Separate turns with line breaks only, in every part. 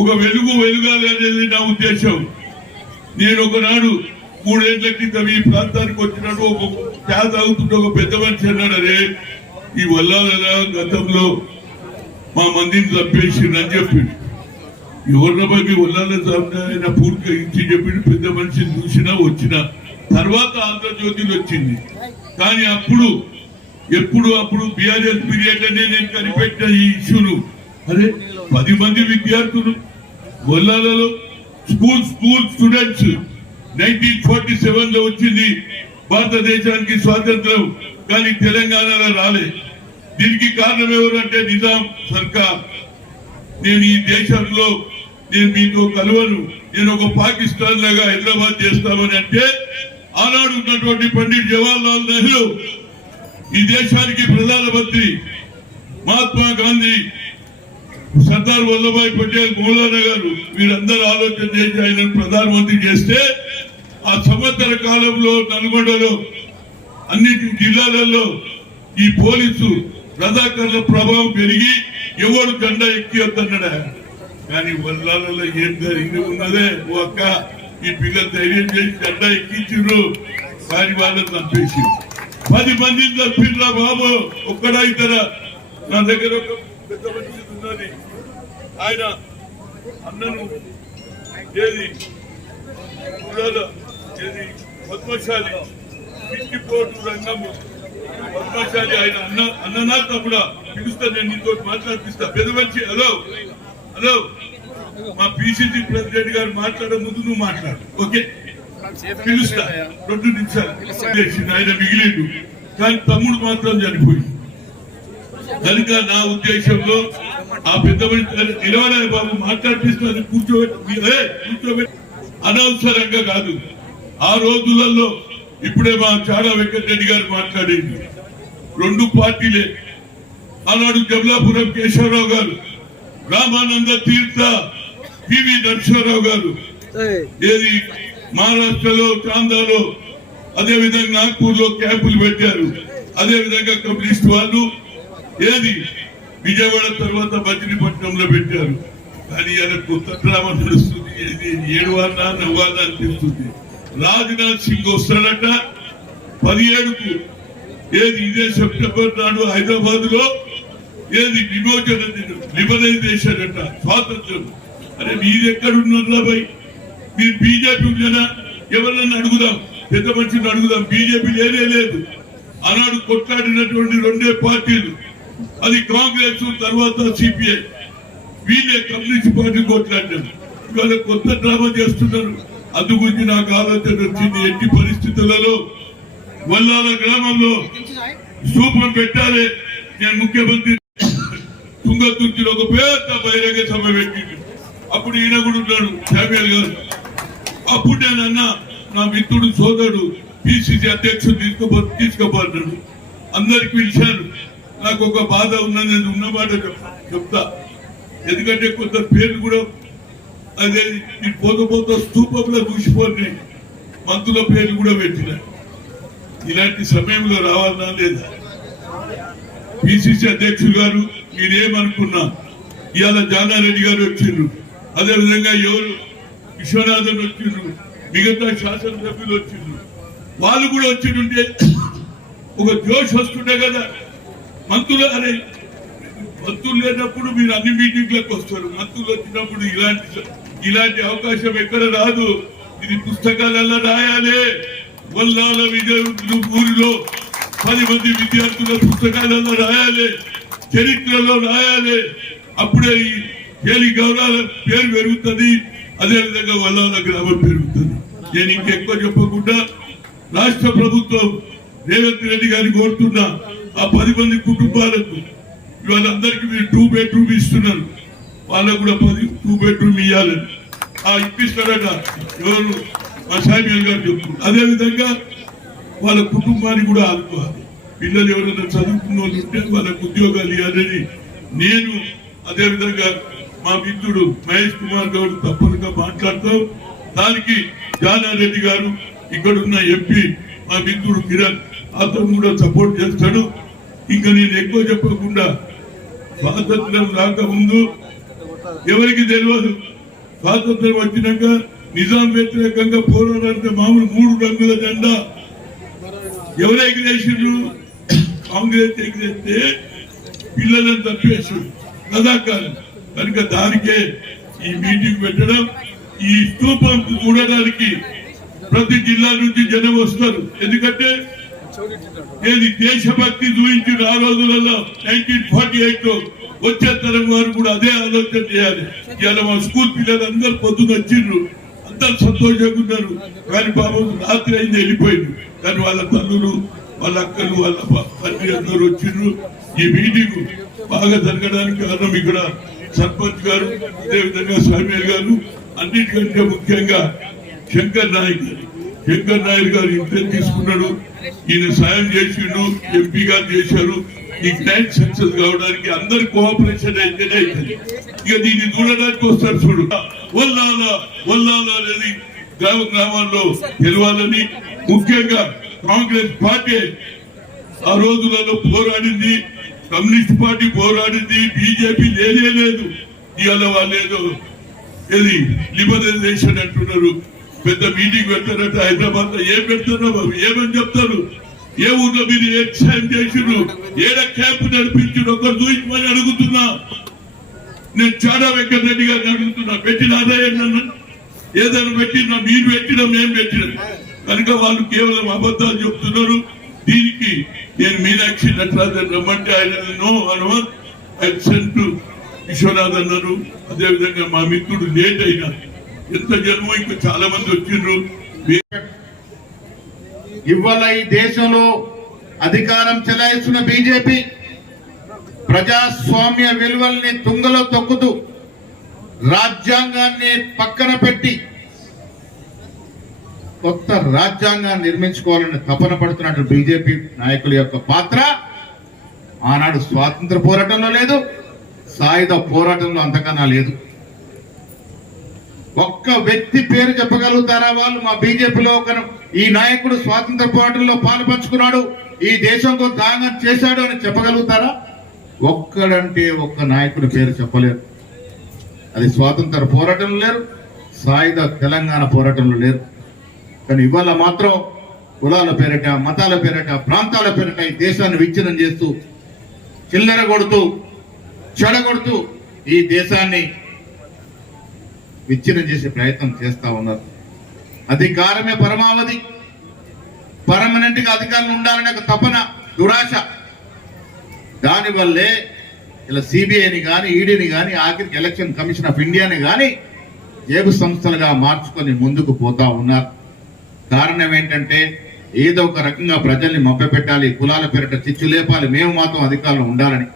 ఒక వెలుగు వెలుగాలి అనేది నా ఉద్దేశం? నేను ఒకనాడు మూడేళ్ళ క్రితం ఈ ప్రాంతానికి వచ్చినట్టు ఒక చా తాగుతుంటే ఒక పెద్ద మనిషి అన్నాడు అరే ఈ వల్ల గతంలో మా మందిని చంపేసిండు అని చెప్పిండు. ఎవరినపై మీ వల్లాల ఆయన పూర్తిగా ఇచ్చి చెప్పిండు పెద్ద మనిషిని చూసినా వచ్చినా. తర్వాత ఆంధ్రజ్యోతిలో వచ్చింది. కానీ అప్పుడు ఎప్పుడు అప్పుడు బీఆర్ఎస్ పీరియడ్ అనే నేను కనిపెట్టిన ఈ ఇష్యూను అదే పది మంది విద్యార్థులు గొల్లాలలో school school students nineteen forty సెవెన్లో వచ్చింది. భారతదేశానికి స్వాతంత్రం కానీ తెలంగాణలో రాలే. దీనికి కారణం ఎవరంటే నిజాం సర్కార్. నేను ఈ దేశంలో నేను మీతో కలవను. నేను ఒక పాకిస్తాన్ లాగా హైదరాబాద్ చేస్తామని అంటే ఆనాడు ఉన్నటువంటి పండిట్ జవహర్లాల్ నెహ్రూ ఈ దేశానికి ప్రధానమంత్రి మహాత్మా గాంధీ సర్దార్ వల్లభాయ్ పటేల్ మౌలానా గారు వీరందరూ ఆలోచన చేసి ఆయన ప్రధానమంత్రి చేస్తే ఆ సంవత్సర కాలంలో నల్గొండలో అన్ని జిల్లాలలో ఈ పోలీసు రథాకర్ల ప్రభావం పెరిగి ఎవరు జెండా ఎక్కియొద్దన్నాడా కానీ వల్లాలలో ఏం జరిగింది ఉన్నదే? ఓ అక్క ఈ పిల్లలు ధైర్యం చేసి జెండా ఎక్కించారు కానీ వాళ్ళని చంపేసి పది మందిని చంపిరా బాబు ఒక్కడా ఇద్దరా? నా దగ్గర ఒక పెద్ద మంచి ఉందని ఆయన అన్నను ఏది? ఊళ్ళో ఏది? పద్మశాలి. పిచ్చిపోటు రంగము. పద్మశాలి ఆయన అన్న అన్ననాథ కూడా పిలుస్తా నేను నీతో మాట్లాడిపిస్తా. పెద్ద మంచి హలో? హలో? మా పిసిసి ప్రెసిడెంట్ గారు మాట్లాడే ముందు నువ్వు మాట్లాడు. ఓకే? పిలుస్తా. రెండు నిమిషాలు. ఆయన మిగిలిండు. కానీ తమ్ముడు మాత్రం చనిపోయింది కనుక నా ఉద్దేశంలో ఆ పెద్ద మనిషి నిలవలే బాబు మాట్లాడిపిస్తుంది కూర్చోబెట్టి కూర్చోబెట్టి. అనవసరంగా కాదు. ఆ రోజులలో ఇప్పుడే మా చాడా వెంకటరెడ్డి గారు మాట్లాడింది. రెండు పార్టీలే. ఆనాడు జమలాపురం కేశవరావు గారు రామానంద తీర్థ పివి నరసింహారావు గారు. ఏది మహారాష్ట్రలో చాందాలో అదే విధంగా నాగ్పూర్లో క్యాంపులు పెట్టారు. అదే విధంగా కమ్యూనిస్ట్ వాళ్ళు. ఏది విజయవాడ తర్వాత మచిలీపట్నంలో పెట్టారు. కానీ ఆయన కొత్త డ్రామా నడుస్తుంది. ఏడు ఏడువానా నవ్వానా అనిపిస్తుంది రాజ్నాథ్ సింగ్ వస్తాడట. పదిహేడుకు. ఏది? ఇదే సెప్టెంబర్ నాడు హైదరాబాద్లో ఏది? విమోచన దినం. లిబరైజేషన్ అంట స్వాతంత్రం. అరే మీరు ఎక్కడ భయ్? మీరు బీజేపీ ఉందేనా ఎవరన్నా అడుగుదాం. పెద్ద మనిషిని అడుగుదాం. బీజేపీ లేనే లేదు. ఆనాడు కొట్లాడినటువంటి రెండే పార్టీలు. అది కాంగ్రెస్ తర్వాత సిపిఐ వీళ్ళే కమ్యూనిస్ట్ పార్టీ కొట్లాడారు ఇవాళ కొత్త డ్రామా చేస్తున్నారు. అందు గురించి నాకు ఆలోచన వచ్చింది. ఎట్టి పరిస్థితులలో వల్లాల గ్రామంలో స్థూపం పెట్టాలి. నేను ముఖ్యమంత్రి తుంగతుర్తిలో ఒక పెద్ద బహిరంగ సభ పెట్టింది. అప్పుడు ఈయన కూడా ఉన్నాడు శామ్యుల్ గారు. అప్పుడు నేనన్నా నా మిత్రుడు సోదరుడు పిసిసి అధ్యక్షుడు తీసుకోబో తీసుకోబోతున్నాడు అందరికి పిలిచాను. నాకు ఒక బాధ ఉన్నది నేను ఉన్న మాట చెప్తా. ఎందుకంటే కొంత పేర్లు కూడా అదే పోతూ పోతూ స్థూపంలో దూసిపోయి మంతుల పేర్లు కూడా పెట్టిన. ఇలాంటి సమయంలో రావాలన్నా లేదా? పిసిసి అధ్యక్షులు గారు మీరేమనుకున్నా ఇవాళ జానారెడ్డి గారు వచ్చిండ్రు. అదే విధంగా ఎవరు? విశ్వనాథన్ వచ్చిండ్రు. మిగతా శాసనసభ్యులు వచ్చిండ్రు. వాళ్ళు కూడా వచ్చిండుంటే ఒక జోష్ వస్తుండే కదా. మంత్రులు అరే మంత్రులు లేనప్పుడు మీరు అన్ని మీటింగ్లకు వస్తారు. మంత్రులు వచ్చినప్పుడు ఇలాంటి ఇలాంటి అవకాశం ఎక్కడ రాదు. ఇది పుస్తకాలలో రాయాలి. వల్లాల విద్యార్థులు ఊరిలో పది మంది విద్యార్థుల పుస్తకాలలో రాయాలి. చరిత్రలో రాయాలి. అప్పుడే ఈ తేలి గౌరవాల పేరు పెరుగుతుంది. అదే విధంగా వల్లాల గ్రామం పెరుగుతుంది. నేను ఇంకెక్కువ చెప్పకుండా రాష్ట్ర ప్రభుత్వం రేవంత్ రెడ్డి గారిని కోరుతున్నా. ఆ పది మంది కుటుంబాలకు వాళ్ళందరికీ మీరు టూ బెడ్రూమ్ ఇస్తున్నారు. వాళ్ళకు కూడా పది టూ బెడ్రూమ్ ఇవ్వాలని ఆ ఇప్పిస్తారట ఎవరు? మా సామ్యాల్ గారు చెప్తున్నారు. అదే విధంగా వాళ్ళ కుటుంబాన్ని కూడా ఆదుకోవాలి. పిల్లలు ఎవరైనా చదువుకున్న వాళ్ళు ఉంటే వాళ్ళకు ఉద్యోగాలు ఇవ్వాలని నేను అదే విధంగా మా మిత్రుడు మహేష్ కుమార్ గౌడ్ తప్పనిగా మాట్లాడతాం. దానికి జానారెడ్డి గారు ఇక్కడున్న ఎంపీ మా మిత్రుడు కిరణ్ అతను కూడా సపోర్ట్ చేస్తాడు. ఇంకా నేను ఎక్కువ చెప్పకుండా స్వాతంత్రం రాకముందు ఎవరికి తెలియదు? స్వాతంత్రం వచ్చినాక నిజాం వ్యతిరేకంగా పోరాడాలంటే మామూలు మూడు రంగుల జెండా ఎవరు ఎగిరేసిండ్రు? కాంగ్రెస్ ఎగిరేస్తే పిల్లలను తప్పేసారు కదాకారు కనుక దానికే ఈ మీటింగ్ పెట్టడం ఈ స్థూపం చూడడానికి ప్రతి జిల్లా నుంచి జనం వస్తారు. ఎందుకంటే ఏది దేశభక్తి చూపించిన ఆ రోజులలో నైన్టీన్ ఫార్టీ ఎయిట్లో వచ్చే తరం వారు కూడా అదే ఆలోచన చేయాలి. ఇవాళ మా స్కూల్ పిల్లలు అందరు పొద్దున వచ్చిండ్రు అందరు సంతోషంగా ఉన్నారు. కానీ పాపం రాత్రి అయింది వెళ్ళిపోయింది. కానీ వాళ్ళ తల్లులు వాళ్ళ అక్కలు వాళ్ళ తల్లి అందరు అందరూ వచ్చిండ్రు ఈ మీటింగ్ బాగా జరగడానికి కారణం ఇక్కడ సర్పంచ్ గారు అదేవిధంగా స్వామి గారు. అన్నిటికంటే ముఖ్యంగా శంకర్ నాయక్. గారు శంకర్ నాయక్ గారు ఇంట్లో తీసుకున్నాడు. ఈయన సాయం చేసిండు ఎంపీగా చేశారు. ఈ గ్రాండ్ సక్సెస్ కావడానికి అందరి కోఆపరేషన్ అయితేనే అవుతుంది ఇక దీన్ని చూడడానికి వస్తారు చూడు. వల్లాల వల్లాల అనేది గ్రామ గ్రామాల్లో తెలవాలని ముఖ్యంగా కాంగ్రెస్ పార్టీ ఆ రోజులలో పోరాడింది కమ్యూనిస్ట్ పార్టీ పోరాడింది బీజేపీ లేనే లేదు. ఇవాళ వాళ్ళు ఏదో ఏది లిబరలైజేషన్ అంటున్నారు. పెద్ద మీటింగ్ పెడతారట హైదరాబాద్లో ఏం పెడుతున్నారు బాబు? ఏమని చెప్తారు? ఏ ఊర్లో మీరు ఎక్సైన్ చేసిండ్రు? ఏడ క్యాంప్ నడిపించిన ఒకరు చూపించమని అడుగుతున్నా. నేను చాలా వెంకటరెడ్డి గారిని అడుగుతున్నా. పెట్టిన ఆదాయం నన్ను? ఏదైనా పెట్టినా మీరు పెట్టినా మేము పెట్టినా. కనుక వాళ్ళు కేవలం అబద్ధాలు చెప్తున్నారు. దీనికి నేను మీనాక్షి నటరాజన్ రమ్మంటే ఆయన no Hanumanth I sent Vishwanath అన్నారు అదేవిధంగా మా మిత్రుడు లేట్ అయినా. ఎంత జన్మ ఇంకా చాలా మంది వచ్చిండ్రు.
ఇవాళ ఈ దేశంలో అధికారం చెలాయిస్తున్న బీజేపీ ప్రజాస్వామ్య విలువల్ని తుంగలో తొక్కుతూ రాజ్యాంగాన్ని పక్కన పెట్టి కొత్త రాజ్యాంగాన్ని నిర్మించుకోవాలని తపన పడుతున్నట్టు బీజేపీ నాయకుల యొక్క పాత్ర. ఆనాడు స్వాతంత్ర పోరాటంలో లేదు సాయుధ పోరాటంలో అంతకన్నా లేదు. ఒక్క వ్యక్తి పేరు చెప్పగలుగుతారా వాళ్ళు? మా బీజేపీలో ఒక ఈ నాయకుడు స్వాతంత్ర పోరాటంలో పాలు పంచుకున్నాడు ఈ దేశంకు దాంగం చేశాడు అని చెప్పగలుగుతారా? ఒక్కడంటే ఒక్క నాయకుడి పేరు చెప్పలేరు. అది స్వాతంత్ర పోరాటంలో లేరు సాయుధ తెలంగాణ పోరాటంలో లేరు. కానీ ఇవాళ మాత్రం కులాల పేరిట మతాల పేరిట ప్రాంతాల పేరిట ఈ దేశాన్ని విచ్ఛిన్నం చేస్తూ చిల్లర కొడుతూ చెడగొడుతూ ఈ దేశాన్ని విచ్ఛిన్నం చేసే ప్రయత్నం చేస్తా ఉన్నారు. అధికారమే పరమావధి. పర్మనెంట్గా అధికారులు ఉండాలనే ఒక తపన దురాశ. దానివల్లే ఇలా సిబిఐని కానీ ఈడీని కానీ ఆఖరికి ఎలక్షన్ కమిషన్ ఆఫ్ ఇండియాని కానీ జేబు సంస్థలుగా మార్చుకొని ముందుకు పోతా ఉన్నారు. కారణం ఏంటంటే ఏదో ఒక రకంగా ప్రజల్ని మభ్యపెట్టాలి కులాల పేరిట చిచ్చు లేపాలి మేము మాత్రం అధికారంలో ఉండాలని.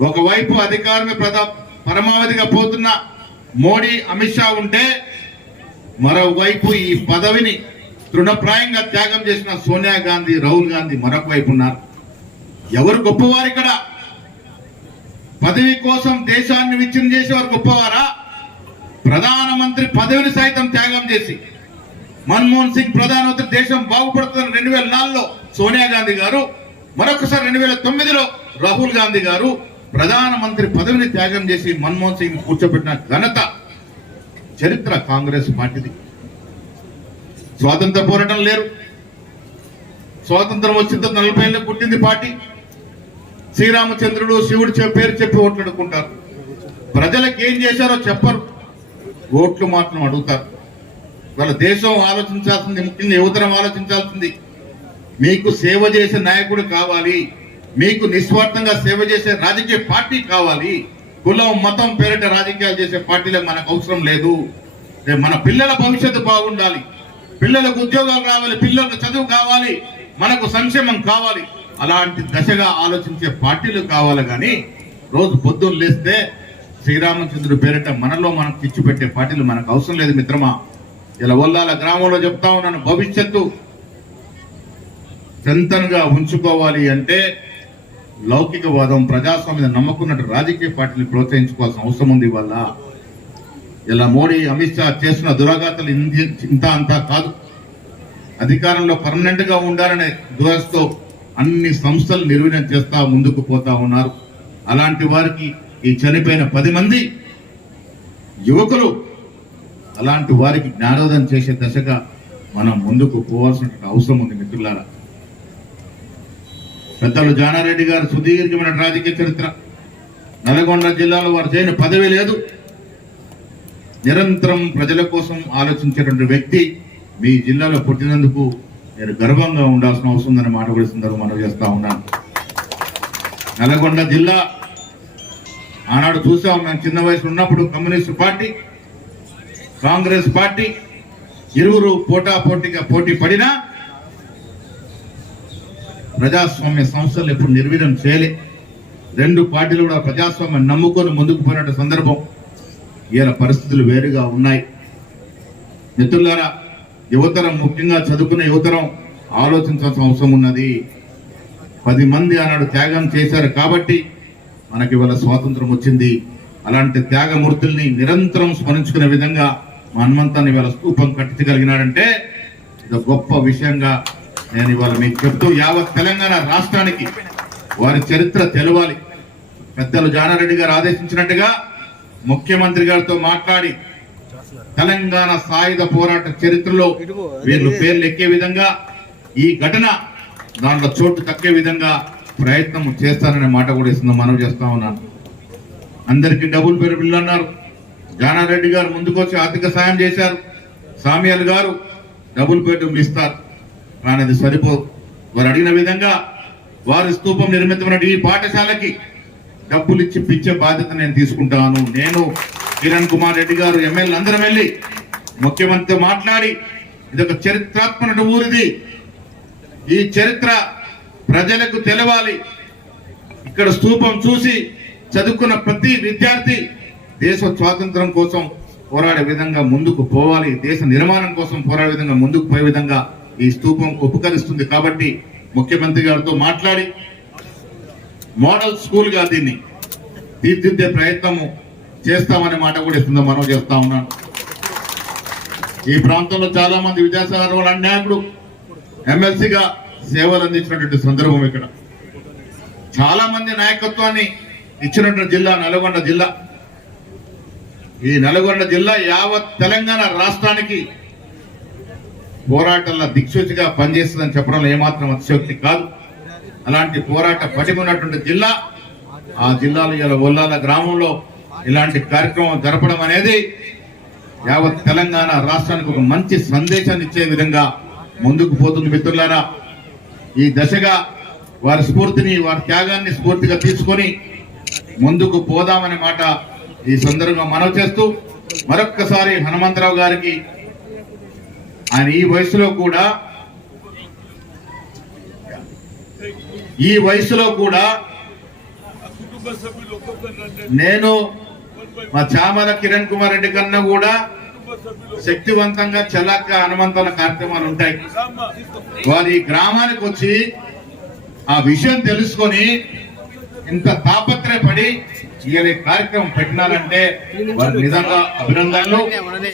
ఒకవైపు అధికారమే ప్రధా పరమావధిగా పోతున్న మోడీ అమిత్ షా ఉంటే మరోవైపు ఈ పదవిని తృణప్రాయంగా త్యాగం చేసిన సోనియా గాంధీ రాహుల్ గాంధీ మరొక వైపు ఉన్నారు. ఎవరు గొప్పవారు ఇక్కడ? పదవి కోసం దేశాన్ని విచ్ఛిన్నం చేసేవారు గొప్పవారా? ప్రధానమంత్రి పదవిని సైతం త్యాగం చేసి మన్మోహన్ సింగ్ ప్రధానమంత్రి దేశం బాగుపడుతుందని రెండు వేల నాలుగులో సోనియా గాంధీ గారు మరొకసారి రెండు వేల తొమ్మిదిలో రాహుల్ గాంధీ గారు ప్రధానమంత్రి పదవిని త్యాగం చేసి మన్మోహన్ సింగ్ కూర్చోబెట్టిన ఘనత చరిత్ర కాంగ్రెస్ పార్టీది. స్వాతంత్ర పోరాటం లేరు. స్వాతంత్రం వచ్చిన నలభై ఏళ్ళు పుట్టింది పార్టీ. శ్రీరామచంద్రుడు శివుడు చె- పేరు చెప్పి ఓట్లాడుకుంటారు ప్రజలకు ఏం చేశారో చెప్పరు. ఓట్లు మాత్రం అడుగుతారు. వాళ్ళ దేశం ఆలోచించాల్సింది ముఖ్యంగా యువతరం ఆలోచించాల్సింది. మీకు సేవ చేసే నాయకుడు కావాలి. మీకు నిస్వార్థంగా సేవ చేసే రాజకీయ పార్టీ కావాలి. కులం మతం పేరిట రాజకీయాలు చేసే పార్టీలే మనకు అవసరం లేదు. మన పిల్లల భవిష్యత్తు బాగుండాలి. పిల్లలకు ఉద్యోగాలు రావాలి పిల్లలకు చదువు కావాలి మనకు సంక్షేమం కావాలి. అలాంటి దశగా ఆలోచించే పార్టీలు కావాలి కానీ రోజు పొద్దున్న లేస్తే శ్రీరామచంద్రుడు పేరిట మనలో మనం తెచ్చి పెట్టే పార్టీలు మనకు అవసరం లేదు మిత్రమా. ఇలా వల్లాల గ్రామంలో చెప్తా ఉన్నాను భవిష్యత్తు గా ఉంచుకోవాలి అంటే లౌకికవాదం ప్రజాస్వామ్యం నమ్ముకున్నట్టు రాజకీయ పార్టీని ప్రోత్సహించుకోవాల్సిన అవసరం ఉంది వల్ల ఇలా మోడీ అమిత్ షా చేస్తున్న దురాఘాతలు ఇంది- ఇంత అంతా కాదు. అధికారంలో పర్మనెంట్గా ఉండాలనే దురస్తో అన్ని సంస్థలు నిర్వీర్యం చేస్తా ముందుకు పోతా ఉన్నారు. అలాంటి వారికి ఈ చనిపోయిన పది మంది యువకులు అలాంటి వారికి జ్ఞానోదయం చేసే దశగా మనం ముందుకు పోవాల్సిన అవసరం ఉంది మిత్రులారా. పెద్దలు జానారెడ్డి గారు సుదీర్ఘమైన రాజకీయ చరిత్ర. నల్గొండ జిల్లాలో వారు చేయని పదవి లేదు. నిరంతరం ప్రజల కోసం ఆలోచించేటువంటి వ్యక్తి మీ జిల్లాలో పుట్టినందుకు నేను గర్వంగా ఉండాల్సిన అవసరం ఉందని మాట కూడా సందర్భం మనం చేస్తా ఉన్నాను. నల్గొండ జిల్లా ఆనాడు చూసాం మేము చిన్న వయసు ఉన్నప్పుడు కమ్యూనిస్ట్ పార్టీ కాంగ్రెస్ పార్టీ ఇరువురు పోటా పోటీగా పోటీ పడినా ప్రజాస్వామ్య సంస్థలు ఎప్పుడు నిర్వీర్యం చేయలే? రెండు పార్టీలు కూడా ప్రజాస్వామ్యం నమ్ముకొని ముందుకు పోయిన సందర్భం. ఇలా పరిస్థితులు వేరుగా ఉన్నాయి. మిత్రులారా యువతరం ముఖ్యంగా చదువుకున్న యువతరం ఆలోచించాల్సిన అవసరం ఉన్నది. పది మంది ఆనాడు త్యాగం చేశారు కాబట్టి మనకి ఇవాళ స్వాతంత్రం వచ్చింది. అలాంటి త్యాగమూర్తుల్ని నిరంతరం స్మరించుకునే విధంగా మా హనుమంతాన్ని ఇవాళ స్థూపం కట్టించగలిగినాడంటే ఇది గొప్ప విషయంగా నేను ఇవాళ మీకు చెప్తూ యావత్ తెలంగాణ రాష్ట్రానికి వారి చరిత్ర తెలవాలి. పెద్దలు జానారెడ్డి గారు ఆదేశించినట్టుగా ముఖ్యమంత్రి గారితో మాట్లాడి తెలంగాణ సాయుధ పోరాట చరిత్రలో వీళ్ళు పేర్లు ఎక్కే విధంగా ఈ ఘటన దాంట్లో చోటు తక్కే విధంగా ప్రయత్నం చేస్తారనే మాట కూడా ఇస్తుందో మనం చేస్తా ఉన్నాను. అందరికీ డబుల్ పేరు బిల్లు అన్నారు. జానారెడ్డి గారు ముందుకొచ్చి ఆర్థిక సాయం చేశారు. సామ్యాల్ గారు డబుల్ బెడ్రూమ్లు ఇస్తారు. కానీ సరిపో. వారు అడిగిన విధంగా వారి స్తూపం నిర్మితమైన ఈ పాఠశాలకి డబ్బులు ఇచ్చి పిచ్చే బాధ్యత నేను తీసుకుంటాను. నేను కిరణ్ కుమార్ రెడ్డి గారు ఎమ్మెల్యే అందరం వెళ్ళి ముఖ్యమంత్రితో మాట్లాడి ఇది ఒక చరిత్రాత్మక ఊరిది. ఈ చరిత్ర ప్రజలకు తెలవాలి. ఇక్కడ స్తూపం చూసి చదువుకున్న ప్రతి విద్యార్థి దేశ స్వాతంత్రం కోసం పోరాడే విధంగా ముందుకు పోవాలి. దేశ నిర్మాణం కోసం పోరాడే విధంగా ముందుకు పోయే విధంగా ఈ స్థూపం ఉపకరిస్తుంది కాబట్టి ముఖ్యమంత్రి గారితో మాట్లాడి మోడల్ స్కూల్గా దీన్ని తీర్చిదిద్దే ప్రయత్నము చేస్తామనే మాట కూడా ఇస్తుందో మనం చేస్తా ఉన్నాను. ఈ ప్రాంతంలో చాలా మంది విద్యాసాగర్ వాళ్ళ నాయకుడు ఎమ్మెల్సీగా సేవలు అందించినటువంటి సందర్భం ఇక్కడ. చాలా మంది నాయకత్వాన్ని ఇచ్చినటువంటి జిల్లా నల్గొండ జిల్లా. ఈ నల్గొండ జిల్లా యావత్ తెలంగాణ రాష్ట్రానికి పోరాటంలో దిక్సూచిగా పనిచేస్తుందని చెప్పడంలో ఏమాత్రం అతిశయోక్తి కాదు. అలాంటి పోరాట పటిమ ఉన్నటువంటి జిల్లా ఆ జిల్లాలో ఇలా ఒల్లాల గ్రామంలో ఇలాంటి కార్యక్రమం జరపడం అనేది యావత్ తెలంగాణ రాష్ట్రానికి ఒక మంచి సందేశాన్ని ఇచ్చే విధంగా ముందుకు పోతుంది మిత్రులారా. ఈ దశగా వారి స్ఫూర్తిని వారి త్యాగాన్ని స్ఫూర్తిగా తీసుకొని ముందుకు పోదామనే మాట ఈ సందర్భంగా మనవి చేస్తూ మరొక్కసారి హనుమంతరావు గారికి ఆయన ఈ వయసులో కూడా ఈ వయసులో కూడా నేను మా చామల కిరణ్ కుమార్ రెడ్డి కన్నా కూడా శక్తివంతంగా చలాక హనుమంతుల కార్యక్రమాలు ఉంటాయి. వారి గ్రామానికి వచ్చి ఆ విషయం తెలుసుకొని ఇంత తాపత్రయపడి ఈ కార్యక్రమం పెట్టినారంటే వారి నిజంగా అభినందనలు.